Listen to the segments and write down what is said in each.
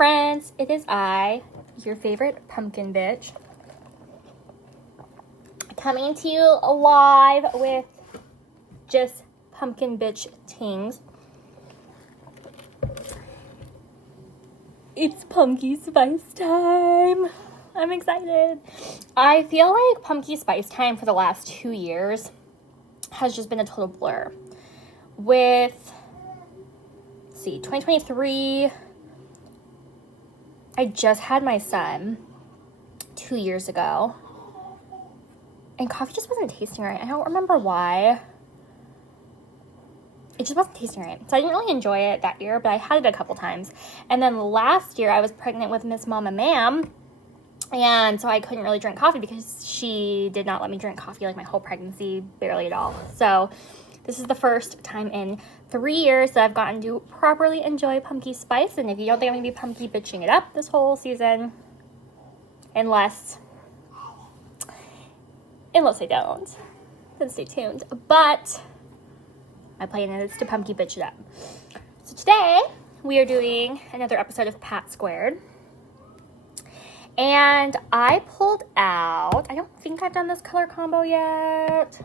friends, it is I, your favorite pumpkin bitch, coming to you live with just pumpkin bitch tings. It's pumpkin spice time. I'm excited. I feel like pumpkin spice time for the last 2 years has just been a total blur. With, let's see, 2023, I just had my son 2 years ago, and coffee just wasn't tasting right. I don't remember why. It just wasn't tasting right. So I didn't really enjoy it that year, but I had it a couple times. And then last year, I was pregnant with Miss Mama Ma'am, and so I couldn't really drink coffee because she did not let me drink coffee like my whole pregnancy, barely at all. So this is the first time in 3 years that I've gotten to properly enjoy pumpkin spice. And if you don't think I'm going to be pumpkin bitching it up this whole season, unless I don't, then stay tuned. But my plan is to pumpkin bitch it up. So today, we are doing another episode of Pat Squared. And I pulled out, I don't think I've done this color combo yet.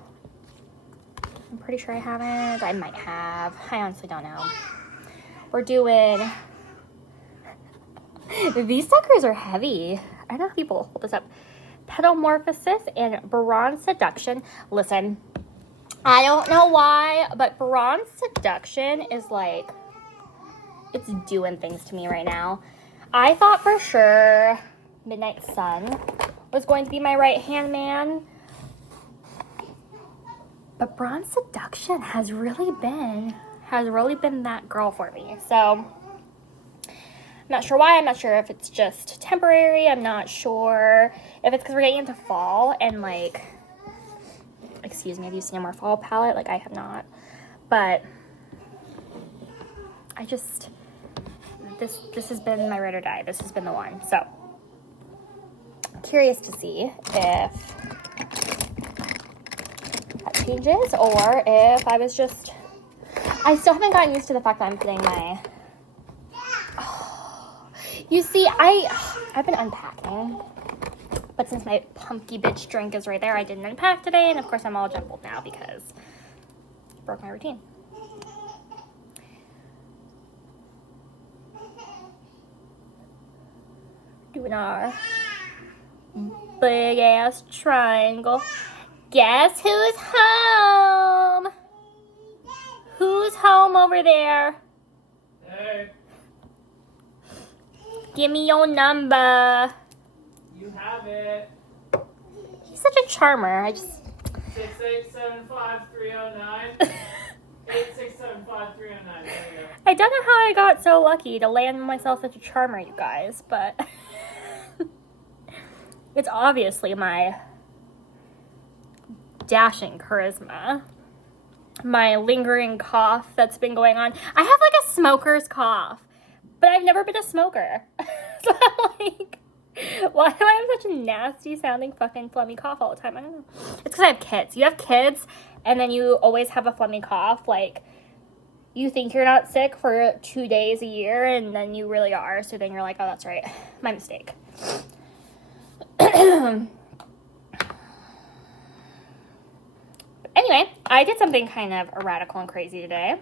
I'm pretty sure I haven't. I might have. I honestly don't know. We're doing, these suckers are heavy. I don't know how people hold this up. Petalmorphasis and Bronze Seduction. Listen, I don't know why, but Bronze Seduction is like, it's doing things to me right now. I thought for sure Midnight Sun was going to be my right-hand man, but Bronze Seduction has really been that girl for me. So I'm not sure why. I'm not sure if it's just temporary. I'm not sure if it's because we're getting into fall and like, excuse me, have you seen a more fall palette? Like I have not, but I just, this has been my ride or die. This has been the one. So curious to see if that changes or if I was just, I still haven't gotten used to the fact that I'm putting my, you see, I've been unpacking, but since my pumpkin bitch drink is right there, I didn't unpack today, and of course I'm all jumbled now because I broke my routine. Doing our big ass triangle. Guess who's home? Who's home over there? Hey. Give me your number. You have it. He's such a charmer. I just 6875309. 8675309. There you go. I don't know how I got so lucky to land myself such a charmer, you guys, but it's obviously my dashing charisma. My lingering cough that's been going on. I have like a smoker's cough, but I've never been a smoker. So I'm like, why do I have such a nasty sounding fucking phlegmy cough all the time? I don't know. It's because I have kids. You have kids, and then you always have a phlegmy cough. Like, you think you're not sick for 2 days a year, and then you really are. So then you're like, oh, that's right. My mistake. Anyway, I did something kind of radical and crazy today.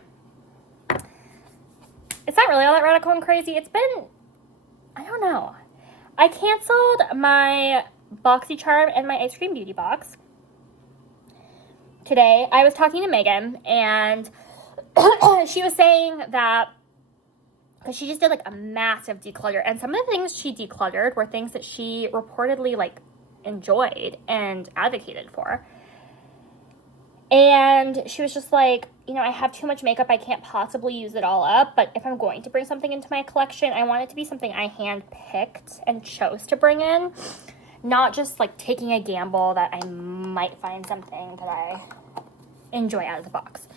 It's not really all that radical and crazy. It's been, I don't know. I canceled my BoxyCharm and my Ice Cream Beauty box today. I was talking to Megan, and she was saying that, because she just did like a massive declutter, and some of the things she decluttered were things that she reportedly like enjoyed and advocated for. And she was just like, you know, I have too much makeup. I can't possibly use it all up. But if I'm going to bring something into my collection, I want it to be something I handpicked and chose to bring in. Not just like taking a gamble that I might find something that I enjoy out of the box.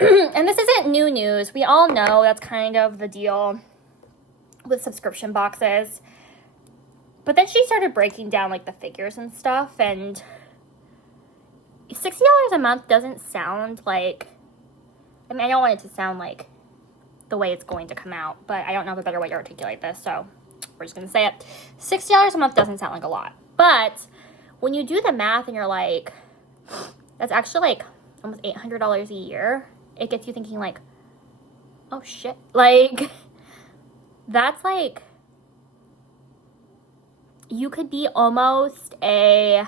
And this isn't new news. We all know that's kind of the deal with subscription boxes. But then she started breaking down like the figures and stuff, and $60 a month doesn't sound like, I mean, I don't want it to sound like the way it's going to come out, but I don't know a better way to articulate this, so we're just gonna say it. $60 a month doesn't sound like a lot, but when you do the math and you're like, that's actually like almost $800 a year, it gets you thinking like, oh shit, like that's like, you could be almost a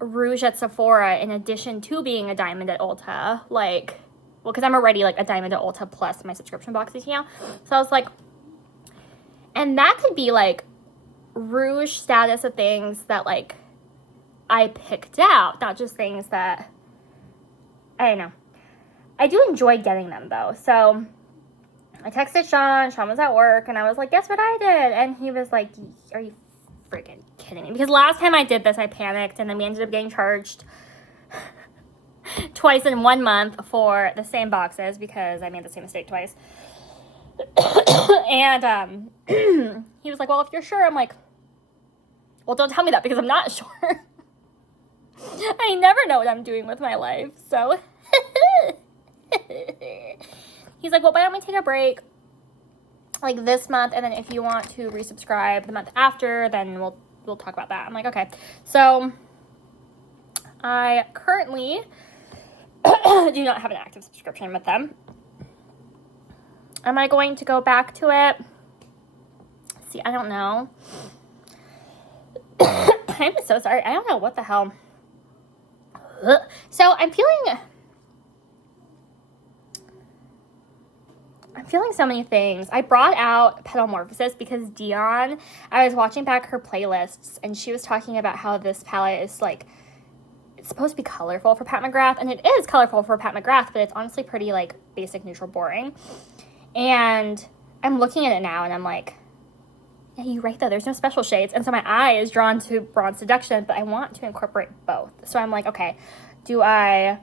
rouge at Sephora in addition to being a diamond at Ulta, like, well, because I'm already like a diamond at Ulta plus my subscription boxes, you know? So I was like, and that could be like rouge status of things that like I picked out, not just things that, I don't know. I do enjoy getting them though. So I texted Sean. Sean was at work and I was like, guess what I did? And he was like, are you freaking kidding me? Because last time I did this, I panicked and then we ended up getting charged twice in 1 month for the same boxes because I made the same mistake twice. And he was like, well, if you're sure, I'm like, well, don't tell me that because I'm not sure. I never know what I'm doing with my life, so. He's like, well, why don't we take a break like this month, and then if you want to resubscribe the month after, then we'll talk about that. I'm like, okay. So I currently do not have an active subscription with them. Am I going to go back to it? See, I don't know. I'm so sorry. I don't know what the hell. So I'm feeling so many things. I brought out Petalmorphasis because Dion, I was watching back her playlists and she was talking about how this palette is like, it's supposed to be colorful for Pat McGrath, and it is colorful for Pat McGrath, but it's honestly pretty like basic, neutral, boring. And I'm looking at it now and I'm like, yeah, you're right though, there's no special shades. And so my eye is drawn to Bronze Seduction, but I want to incorporate both. So I'm like, okay, do I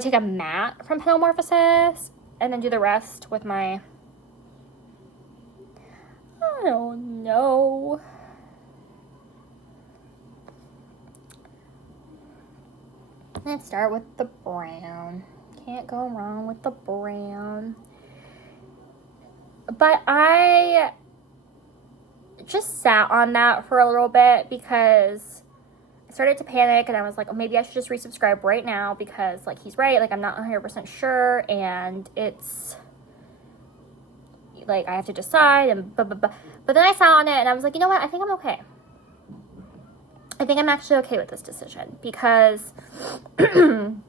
take a matte from Petalmorphasis and then do the rest with my, I don't know. Let's start with the brown. Can't go wrong with the brown. But I just sat on that for a little bit because I started to panic and I was like, oh, maybe I should just resubscribe right now because like he's right, like I'm not 100% sure and it's like I have to decide and blah, blah, blah. But then I sat on it and I was like, you know what, I think I'm okay. I think I'm actually okay with this decision because I'm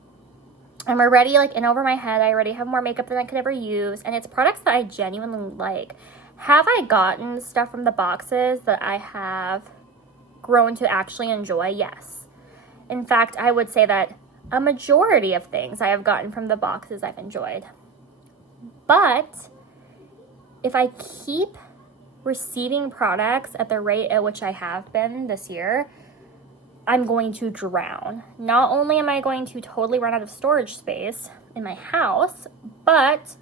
already like in over my head. I already have more makeup than I could ever use, and it's products that I genuinely like. Have I gotten stuff from the boxes that I have grown to actually enjoy? Yes. In fact, I would say that a majority of things I have gotten from the boxes I've enjoyed. But if I keep receiving products at the rate at which I have been this year, I'm going to drown. Not only am I going to totally run out of storage space in my house, but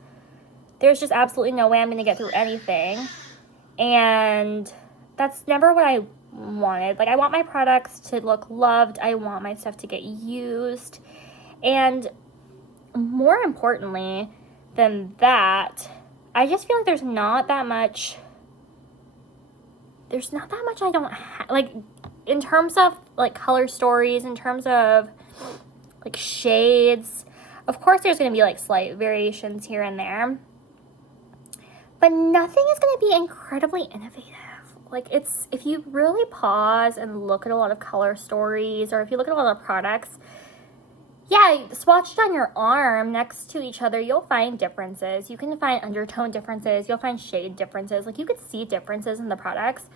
there's just absolutely no way I'm going to get through anything. And that's never what I wanted. Like, I want my products to look loved. I want my stuff to get used. And more importantly than that, I just feel like there's not that much I don't have. Like, in terms of like color stories, in terms of like shades, of course there's going to be like slight variations here and there, but nothing is going to be incredibly innovative. Like, it's, if you really pause and look at a lot of color stories, or if you look at a lot of products, yeah, swatched on your arm next to each other, you'll find differences. You can find undertone differences, you'll find shade differences, like you could see differences in the products.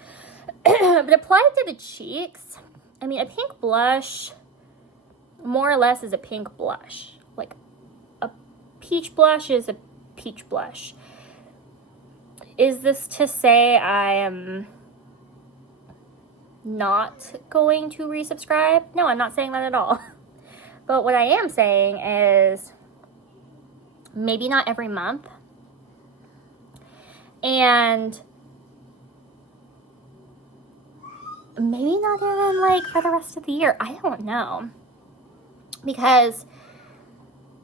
But applied to the cheeks, I mean, a pink blush more or less is a pink blush. Like, a peach blush is a peach blush. Is this to say I am not going to resubscribe? No, I'm not saying that at all. But what I am saying is maybe not every month. And maybe not even like for the rest of the year. I don't know. because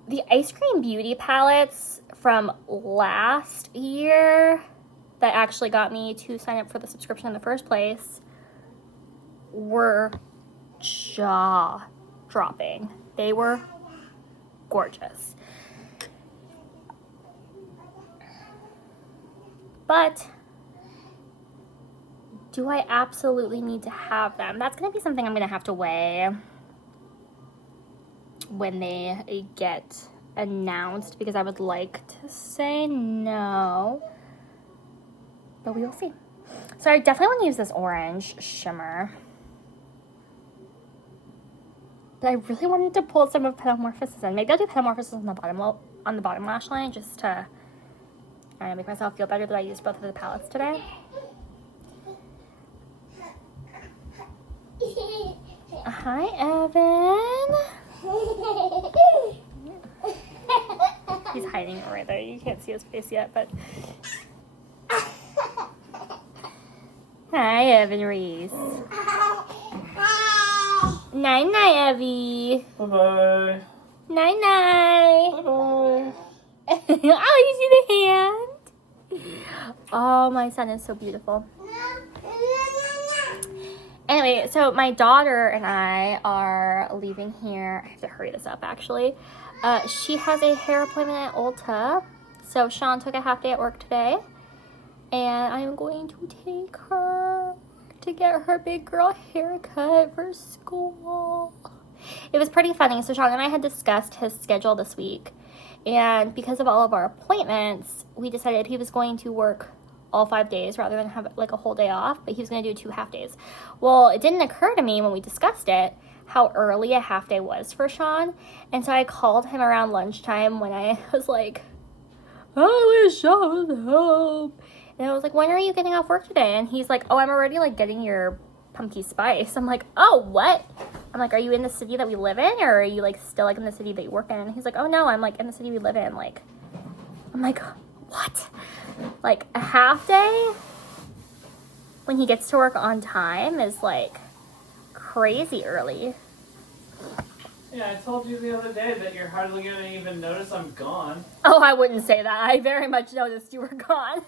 the Ice Cream Beauty palettes from last year that actually got me to sign up for the subscription in the first place were jaw-dropping. They were gorgeous. But do I absolutely need to have them? That's going to be something I'm going to have to weigh when they get announced, because I would like to say no, but we will see. So I definitely want to use this orange shimmer, but I really wanted to pull some of Petalmorphasis in. Maybe I'll do Petalmorphasis on the bottom lash line, just to, I don't know, make myself feel better that I used both of the palettes today. Hi, Evan. He's hiding it right there. You can't see his face yet, but... Hi, Evan Reese. Night-night, Evie. Bye-bye. Night-night. Bye-bye. Oh, you see the hand? Oh, my son is so beautiful. Anyway, so my daughter and I are leaving here. I have to hurry this up, actually. She has a hair appointment at Ulta. So Sean took a half day at work today. And I'm going to take her to get her big girl haircut for school. It was pretty funny. So Sean and I had discussed his schedule this week. And because of all of our appointments, we decided he was going to work all 5 days rather than have like a whole day off, but he was going to do 2 half days. Well, it didn't occur to me when we discussed it how early a half day was for Sean, and so I called him around lunchtime when I was like, I wish I was home. And I was like, when are you getting off work today? And he's like, oh, I'm already like getting your pumpkin spice. I'm like, oh, what? I'm like, are you in the city that we live in, or are you like still like in the city that you work in? And he's like, oh no, I'm like in the city we live in. Like, I'm like, what? Like a half day when he gets to work on time is like crazy early. Yeah, I told you the other day that you're hardly going to even notice I'm gone. Oh, I wouldn't say that. I very much noticed you were gone.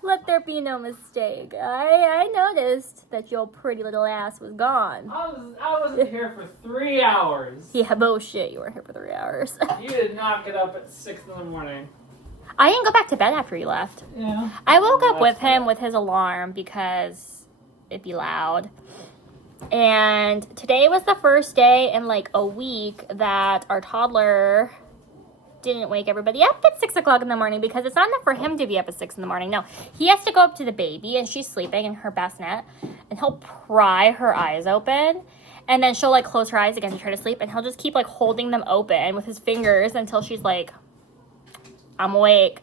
Let there be no mistake. I noticed that your pretty little ass was gone. I wasn't here for 3 hours. Yeah, bullshit. You weren't here for 3 hours. You did not get up at 6 in the morning. I didn't go back to bed after you left. Yeah. I woke up with him with his alarm because it'd be loud. And today was the first day in like a week that our toddler didn't wake everybody up at 6 o'clock in the morning, because it's not enough for him to be up at 6 in the morning. No, he has to go up to the baby and she's sleeping in her bassinet, and he'll pry her eyes open, and then she'll like close her eyes again to try to sleep, and he'll just keep like holding them open with his fingers until she's like, I'm awake.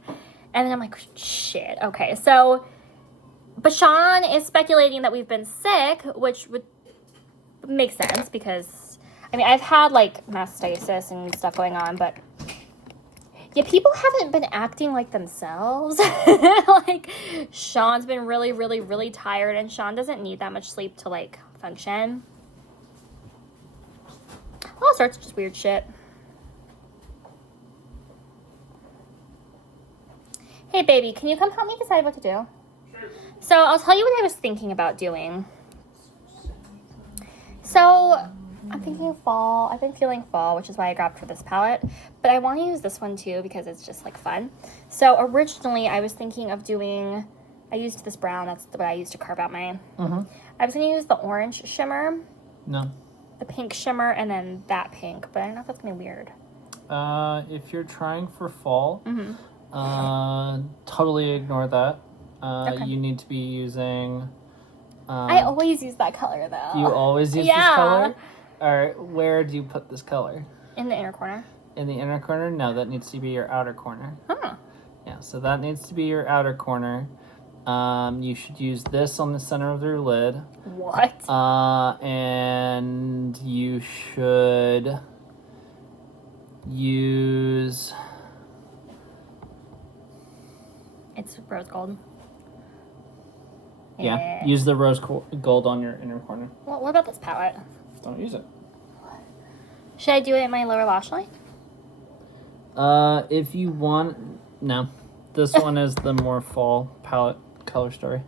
And then I'm like, shit, okay. So, but Sean is speculating that we've been sick, which would make sense because, I mean, I've had like mastitis and stuff going on, but yeah, people haven't been acting like themselves. Like, Sean's been really, really, really tired, and Sean doesn't need that much sleep to like function. All sorts of just weird shit. Hey, baby, can you come help me decide what to do? Sure. So I'll tell you what I was thinking about doing. So I'm thinking fall. I've been feeling fall, which is why I grabbed for this palette. But I want to use this one too because it's just like fun. So originally I was thinking of doing, I used this brown. That's what I used to carve out my. I was going to use the orange shimmer. No. The pink shimmer, and then that pink. But I don't know if that's going to be weird. If you're trying for fall, totally ignore that. Okay. You need to be using... I always use that color, though. You always use this color? Or where do you put this color? In the inner corner. In the inner corner? No, that needs to be your outer corner. Huh. Yeah, so that needs to be your outer corner. You should use this on the center of your lid. What? And you should use... It's rose gold. Yeah, use the rose gold on your inner corner. Well, what about this palette? Don't use it. Should I do it in my lower lash line? If you want, no. This one is the more fall palette color story.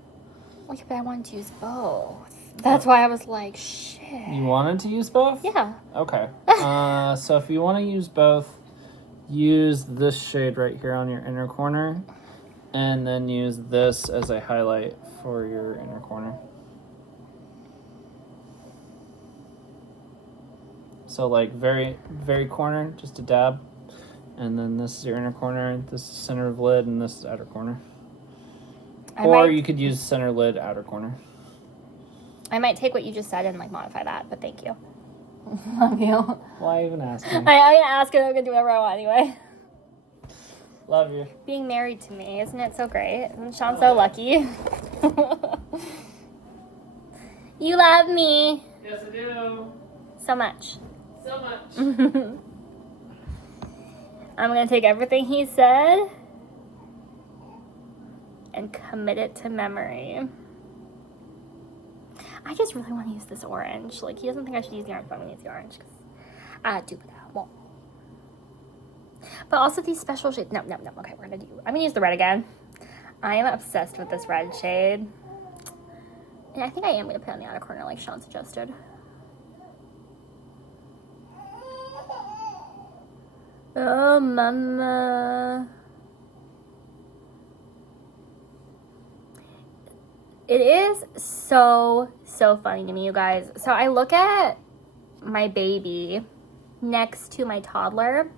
Oh, yeah, but I wanted to use both. That's why I was like, shit. You wanted to use both? Yeah. Okay. So if you want to use both, use this shade right here on your inner corner, and then use this as a highlight for your inner corner. So like very, very corner, just a dab. And then this is your inner corner, this is center of lid, and this is outer corner. You could use center lid, outer corner. I might take what you just said and like modify that, but thank you. Love you. Why even ask me? I'm gonna ask it. I'm gonna do whatever I want anyway. Love you. Being married to me, isn't it so great? Isn't Sean so lucky? You love me. Yes, I do. So much. So much. I'm gonna take everything he said and commit it to memory. I just really want to use this orange. Like, he doesn't think I should use the orange, but I'm gonna use the orange because I do that. Well, but also these special shades. No. Okay, I'm gonna use the red again. I am obsessed with this red shade. And I think I am gonna put it on the outer corner like Sean suggested. Oh, mama. It is so funny to me, you guys. So I look at my baby next to my toddler,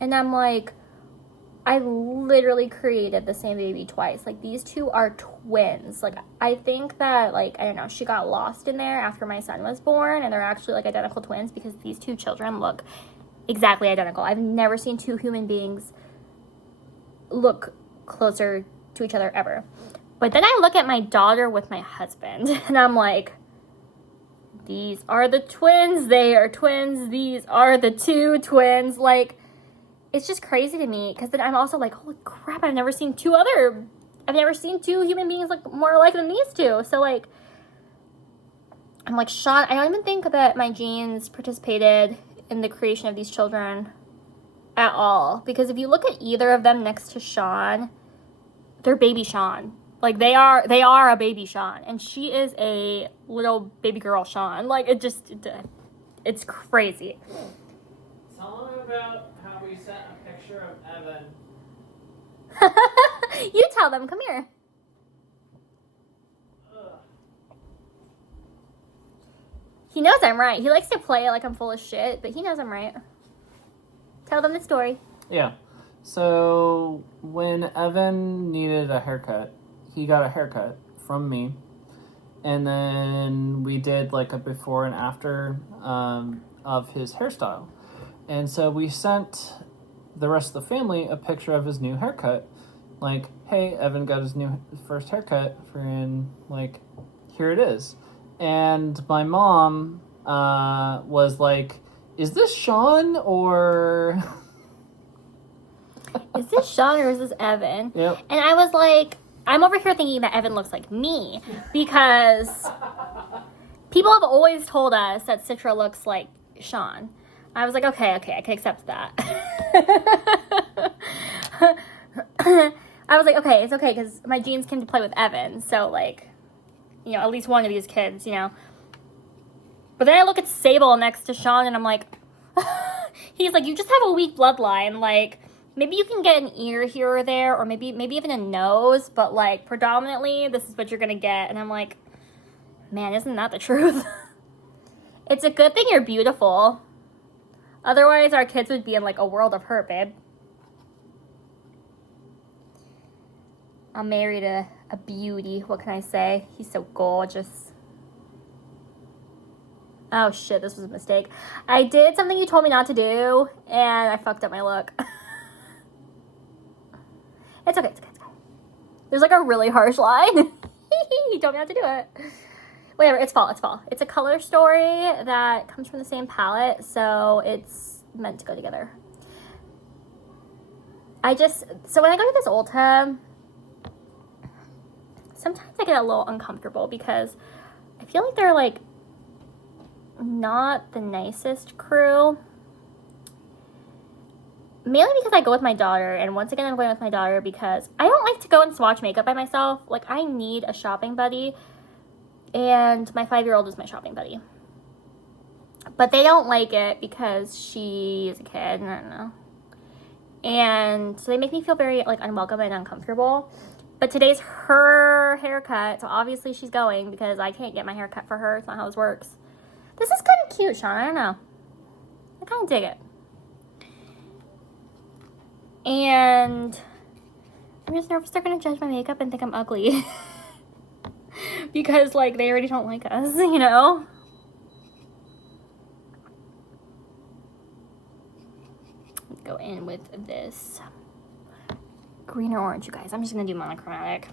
and I'm like, I literally created the same baby twice. Like, these two are twins. Like, I think that, like, I don't know, she got lost in there after my son was born, and they're actually, like, identical twins because these two children look exactly identical. I've never seen two human beings look closer to each other ever. But then I look at my daughter with my husband, and I'm like, these are the twins. They are twins. These are the two twins. Like, it's just crazy to me, because then I'm also like, holy crap, I've never seen two human beings look more alike than these two. So, like, I'm like, Sean, I don't even think that my genes participated in the creation of these children at all. Because if you look at either of them next to Sean, they're baby Sean. Like, they are a baby Sean, and she is a little baby girl Sean. Like, it's crazy. Tell them about how we sent a picture of Evan. You tell them. Come here. Ugh. He knows I'm right. He likes to play like I'm full of shit, but he knows I'm right. Tell them the story. Yeah. So when Evan needed a haircut, he got a haircut from me. And then we did like a before and after of his hairstyle. And so we sent the rest of the family a picture of his new haircut. Like, hey, Evan got his first haircut, and like, here it is. And my mom was like, is this Sean or... Is this Sean or is this Evan? Yep. And I was like, I'm over here thinking that Evan looks like me, because people have always told us that Citra looks like Sean. I was like, okay, I can accept that. I was like, okay, it's okay, because my genes came to play with Evan, so, like, you know, at least one of these kids, you know. But then I look at Sable next to Sean, and I'm like, he's like, you just have a weak bloodline, like, maybe you can get an ear here or there, or maybe even a nose, but, like, predominantly, this is what you're gonna get. And I'm like, man, isn't that the truth? It's a good thing you're beautiful. Otherwise, our kids would be in, like, a world of hurt, babe. I'm married a beauty. What can I say? He's so gorgeous. Oh, shit, this was a mistake. I did something you told me not to do, and I fucked up my look. It's okay. There's, like, a really harsh line. You told me not to do it. Whatever, it's fall. It's a color story that comes from the same palette, so it's meant to go together. So when I go to this Ulta, sometimes I get a little uncomfortable because I feel like they're, like, not the nicest crew. Mainly because I go with my daughter, and once again, I'm going with my daughter because I don't like to go and swatch makeup by myself. Like, I need a shopping buddy, and my 5-year-old is my shopping buddy. But they don't like it because she is a kid, I don't know. And so they make me feel very, like, unwelcome and uncomfortable. But today's her haircut, so obviously she's going because I can't get my hair cut for her. It's not how this works. This is kind of cute, Sean. I don't know. I kind of dig it. And I'm just nervous they're going to judge my makeup and think I'm ugly. Because, like, they already don't like us, you know? Let's go in with this green or orange, you guys. I'm just going to do monochromatic.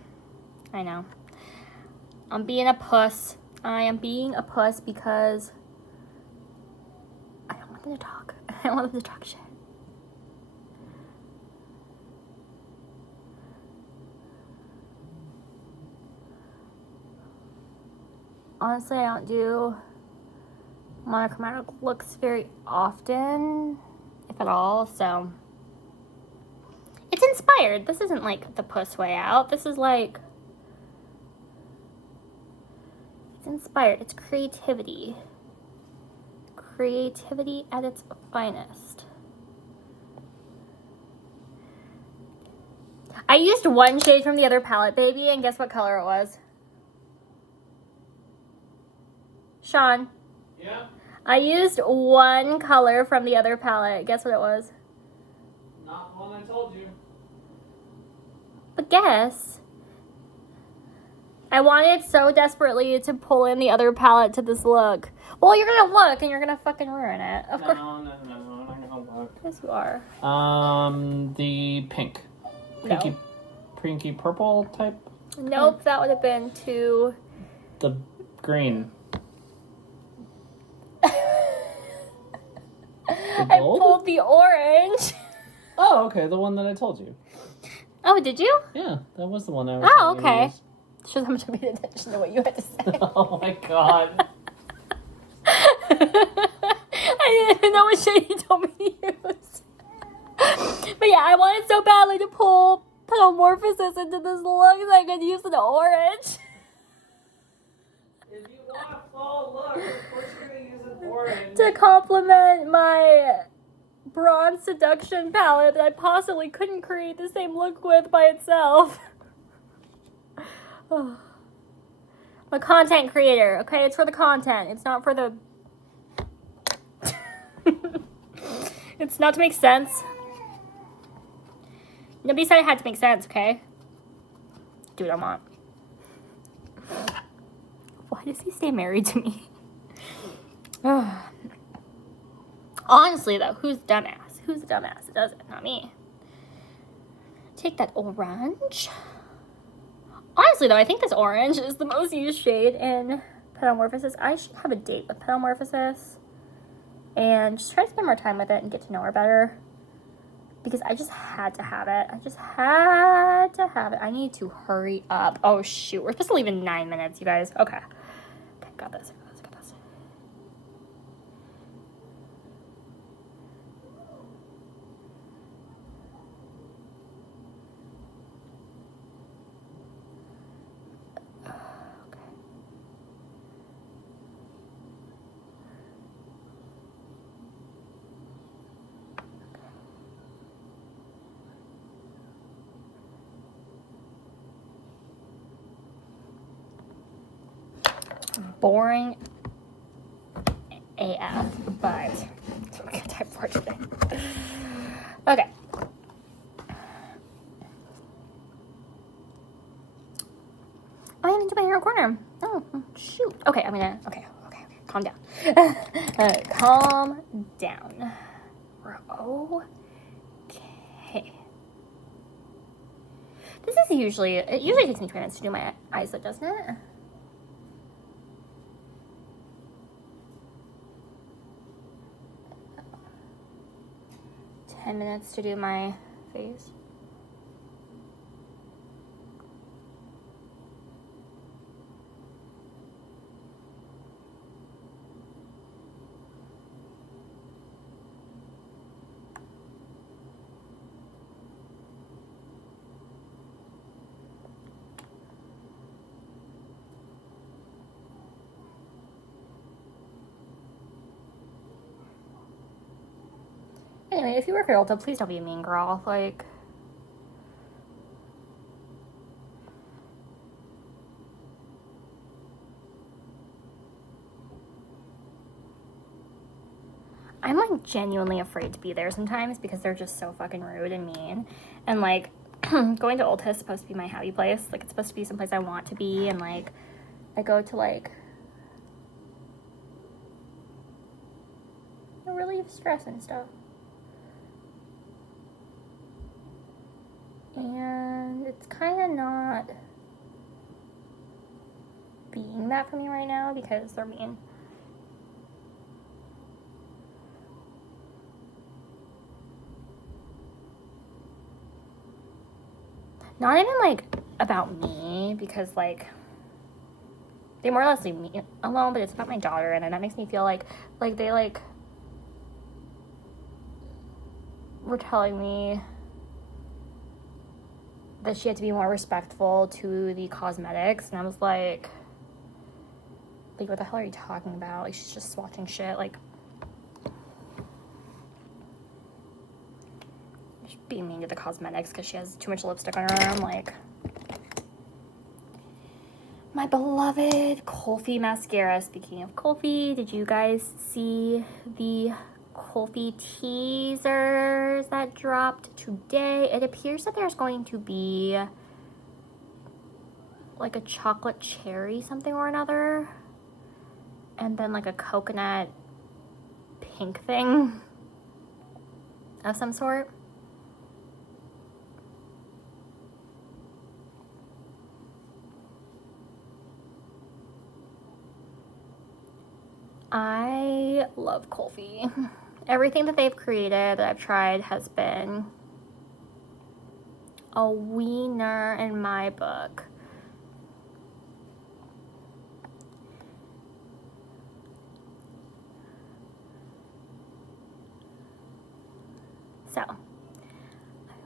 I know. I'm being a puss. I am being a puss because I don't want them to talk. I don't want them to talk shit. Honestly, I don't do monochromatic looks very often, if at all, so it's inspired. This isn't like the puss way out. This is like, it's inspired. It's creativity. Creativity at its finest. I used one shade from the other palette, baby, and guess what color it was? Sean. Yeah? I used one color from the other palette. Guess what it was? Not the one I told you. But guess. I wanted so desperately to pull in the other palette to this look. Well, you're gonna look and you're gonna fucking ruin it. Of course. No, I'm not gonna look. Yes, you are. The pink. No. Pinky purple type? Nope, that would have been too... The green. I pulled the orange. Oh, okay, the one that I told you. Oh, did you? Yeah, that was the one I was Oh, thinking okay. of. Shows how much I paid attention to what you had to say. Oh my god. I didn't even know what shade you told me to use. But yeah, I wanted so badly to pull Petalmorphasis into this look that I could use an orange. If you want a fall look, of course you're gonna use an orange. To complement my bronze Seduction palette that I possibly couldn't create the same look with by itself. I'm a content creator, okay? It's for the content. It's not for the... It's not to make sense. Nobody said it had to make sense, okay? Do what I want. Why does he stay married to me? Honestly, though, who's the dumbass? Who's the dumbass that does it? Not me. Take that orange. Honestly, though, I think this orange is the most used shade in Petalmorphasis. I should have a date with Petalmorphasis and just try to spend more time with it and get to know her better. Because I just had to have it. I just had to have it. I need to hurry up. Oh, shoot. We're supposed to leave in 9 minutes, you guys. Okay. Okay, got this. Got this. Boring AF, but that's what we got time for today. Okay. I haven't done my hair corner. Oh, shoot. Okay, okay. Calm down. Calm down. Okay. This is it usually takes me 20 minutes to do my eyes, though, doesn't it? Minutes to do my face. Anyway, if you work at Ulta, please don't be a mean girl. Like, I'm like genuinely afraid to be there sometimes because they're just so fucking rude and mean. And like, going to Ulta is supposed to be my happy place. Like, it's supposed to be someplace I want to be. And like, I go to like relieve stress and stuff. And it's kind of not being that for me right now because they're mean. Not even like about me because like they more or less leave me alone, but it's about my daughter, and then that makes me feel like they like were telling me that she had to be more respectful to the cosmetics, and I was like what the hell are you talking about? Like, she's just swatching shit. Like, she's being mean to the cosmetics because she has too much lipstick on her arm. Like, my beloved Kulfi mascara. Speaking of Kulfi, did you guys see the Kulfi teasers that dropped today? It appears that there's going to be like a chocolate cherry something or another, and then like a coconut pink thing of some sort. I love Kulfi. Everything that they've created that I've tried has been a winner in my book. So, I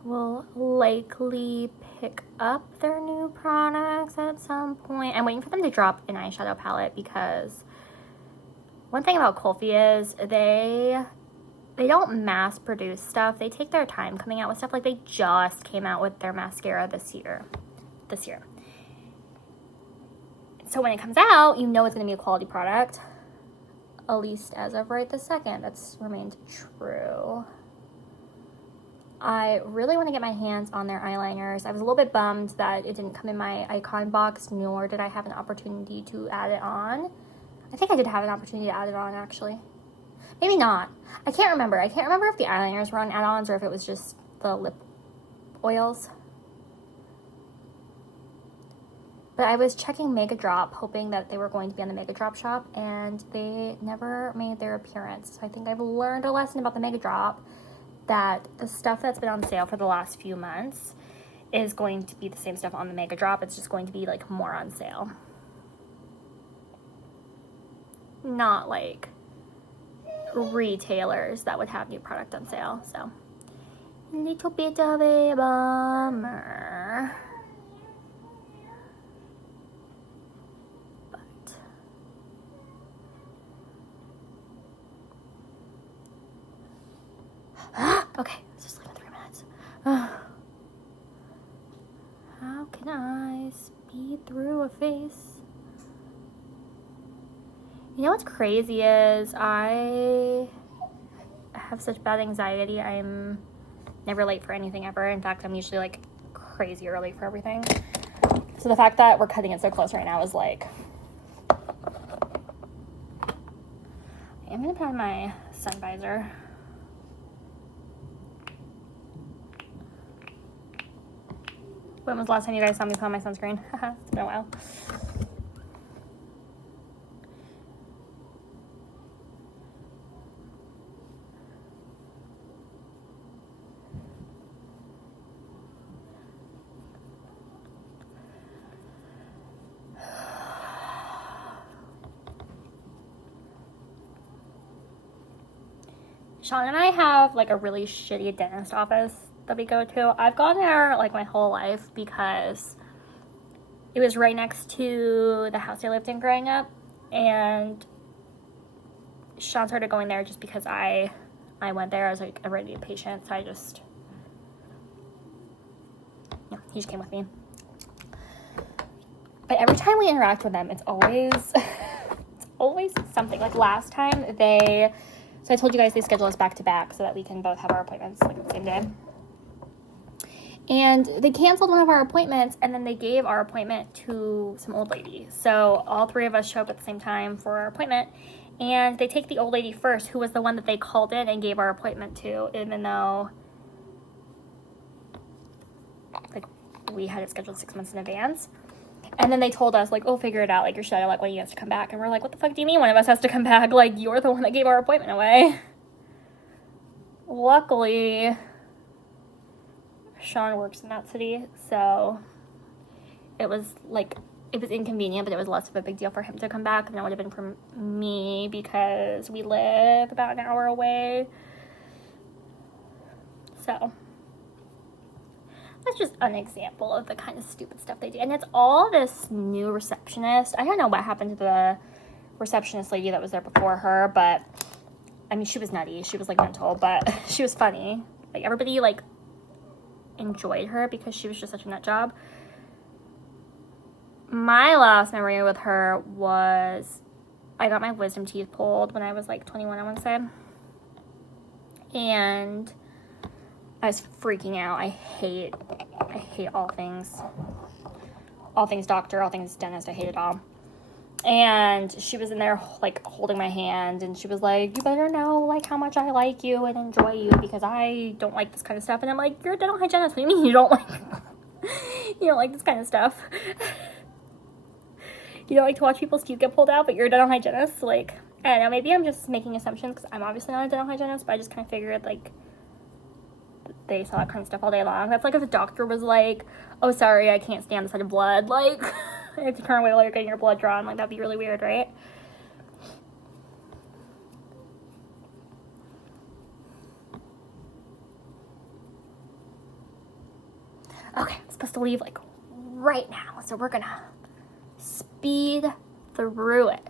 will likely pick up their new products at some point. I'm waiting for them to drop an eyeshadow palette because one thing about Kulfi is they don't mass produce stuff. They take their time coming out with stuff. Like, they just came out with their mascara this year. So when it comes out, you know it's going to be a quality product. At least as of right this second. That's remained true. I really want to get my hands on their eyeliners. I was a little bit bummed that it didn't come in my icon box, nor did I have an opportunity to add it on. I think I did have an opportunity to add it on, actually. Maybe not. I can't remember. I can't remember if the eyeliners were on add-ons or if it was just the lip oils. But I was checking Mega Drop, hoping that they were going to be on the Mega Drop shop, and they never made their appearance. So I think I've learned a lesson about the Mega Drop, that the stuff that's been on sale for the last few months is going to be the same stuff on the Mega Drop. It's just going to be like more on sale. Not like retailers that would have new product on sale. So, a little bit of a bummer. Okay, let's just leave it 3 minutes. How can I speed through a face? You know what's crazy is I have such bad anxiety. I'm never late for anything ever. In fact, I'm usually like crazy early for everything. So the fact that we're cutting it so close right now is like... I'm gonna put on my sun visor. When was the last time you guys saw me put on my sunscreen? It's been a while. Sean and I have like a really shitty dentist office that we go to. I've gone there like my whole life because it was right next to the house I lived in growing up, and Sean started going there just because I I went there. I was like already a patient, so I just, yeah, he just came with me. But every time we interact with them, it's always, it's always something. Like last time so I told you guys they schedule us back to back so that we can both have our appointments like the same day. And they canceled one of our appointments, and then they gave our appointment to some old lady. So all three of us show up at the same time for our appointment, and they take the old lady first, who was the one that they called in and gave our appointment to, even though like we had it scheduled 6 months in advance. And then they told us, like, oh, figure it out, like, your shadow, like, when you have to come back. And we're like, what the fuck do you mean one of us has to come back? Like, you're the one that gave our appointment away. Luckily, Sean works in that city, so it was, like, it was inconvenient, but it was less of a big deal for him to come back than it would have been for me, because we live about an hour away. So that's just an example of the kind of stupid stuff they do. And it's all this new receptionist. I don't know what happened to the receptionist lady that was there before her, but I mean, she was nutty. She was like mental, but she was funny. Like everybody like enjoyed her because she was just such a nut job. My last memory with her was I got my wisdom teeth pulled when I was like 21, I want to say. And I was freaking out. I hate all things doctor, all things dentist. I hate it all. And she was in there like holding my hand, and she was like, you better know like how much I like you and enjoy you, because I don't like this kind of stuff. And I'm like, you're a dental hygienist. What do you mean you don't like you don't like this kind of stuff? You don't like to watch people's teeth get pulled out, but you're a dental hygienist? Like, I don't know, maybe I'm just making assumptions because I'm obviously not a dental hygienist, but I just kind of figured like they saw that kind of stuff all day long. That's like if a doctor was like, oh, sorry, I can't stand the sight of blood. Like, I have to turn away while you're getting your blood drawn. Like, that'd be really weird, right? Okay, I'm supposed to leave like right now, so we're gonna speed through it.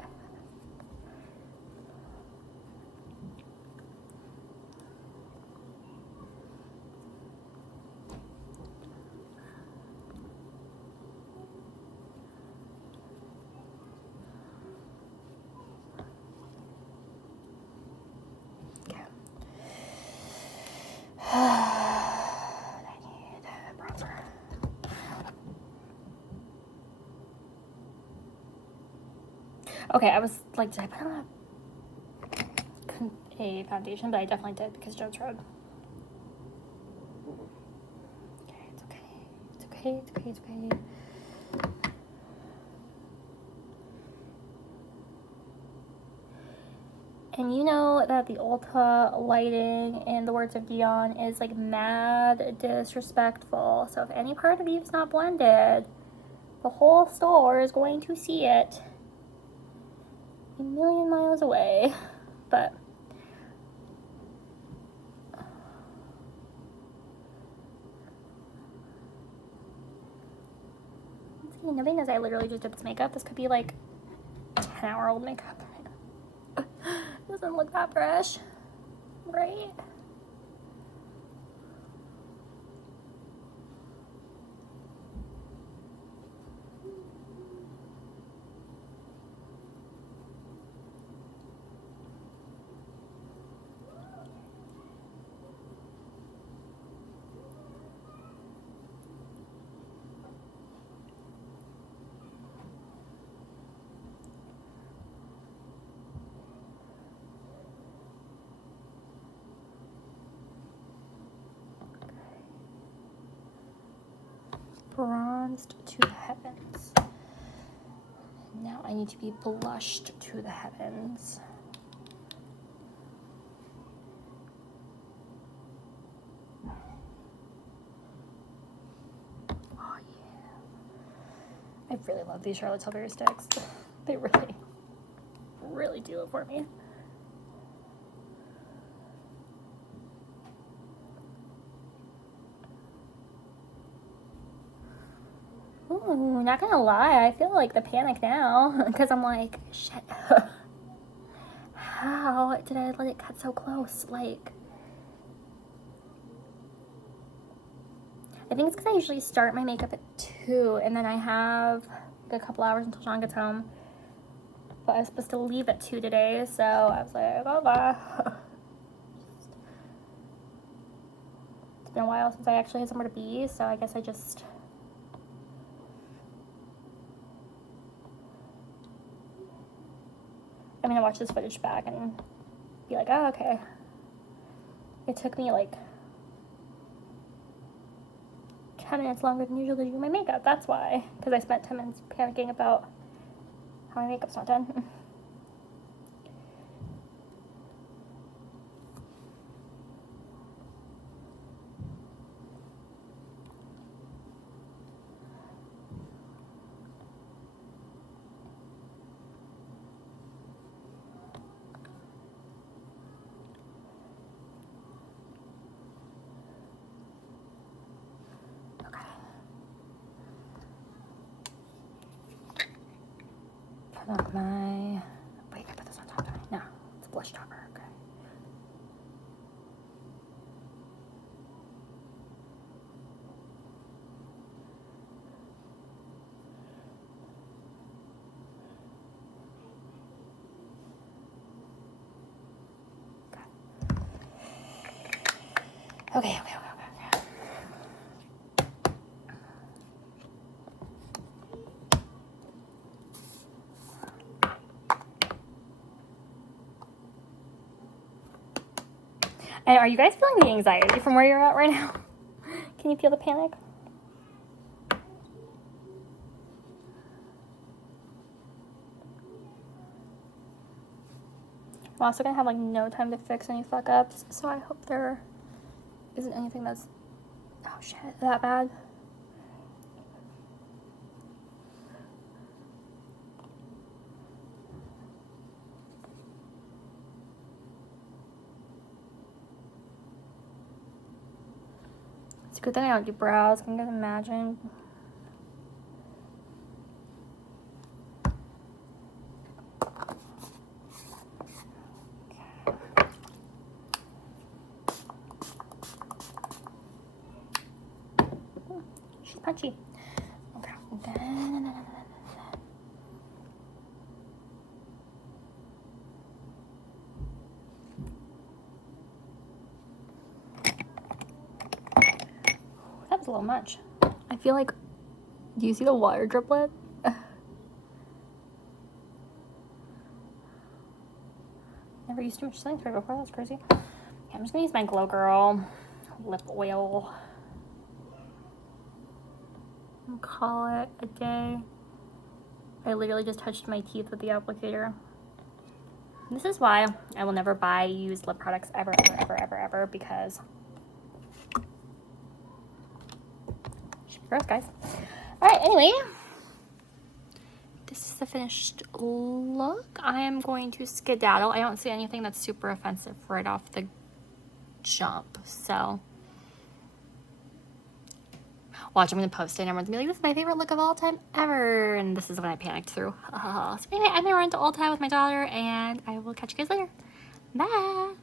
Okay, I was like, did I put on a foundation? But I definitely did because Jones Road. Okay, it's okay. It's okay, it's okay, it's okay. And you know that the Ulta lighting, in the words of Dion, is like mad disrespectful. So if any part of you is not blended, the whole store is going to see it a million miles away. But nobody knows I literally just did this makeup. This could be like 10-hour-old makeup. Doesn't look that fresh, right? Bronzed to the heavens. Now I need to be blushed to the heavens. Oh yeah. I really love these Charlotte Tilbury sticks. They really, really do it for me. Ooh, not gonna lie, I feel like the panic now, because I'm like, shit, How did I let it cut so close? Like, I think it's because I usually start my makeup at 2 and then I have like a couple hours until Sean gets home. But I was supposed to leave at 2 today, so I was like, oh, bye. It's been a while since I actually had somewhere to be, so I guess I'm gonna watch this footage back and be like, oh, okay. It took me like 10 minutes longer than usual to do my makeup. That's why. Because I spent 10 minutes panicking about how my makeup's not done. Not my, wait, I put this on top, didn't I? No, it's a blush topper, okay. Okay. And are you guys feeling the anxiety from where you're at right now? Can you feel the panic? I'm also gonna have like no time to fix any fuck ups, so I hope there isn't anything that's, oh shit, that bad. It's good that I don't do brows. Can you guys imagine? She's punchy. Okay. That was a little much. I feel like, do you see the water driplet? Never used too much setting spray before, that's crazy. Okay, I'm just gonna use my Glow Girl lip oil and call it a day. I literally just touched my teeth with the applicator. This is why I will never buy used lip products ever, because should be gross, guys. Alright, anyway. This is the finished look. I am going to skedaddle. I don't see anything that's super offensive right off the jump, so watch, I'm gonna post it and everyone's gonna be like, this is my favorite look of all time ever, and this is when I panicked through. So anyway, I'm gonna run to Ulta with my daughter and I will catch you guys later. Bye.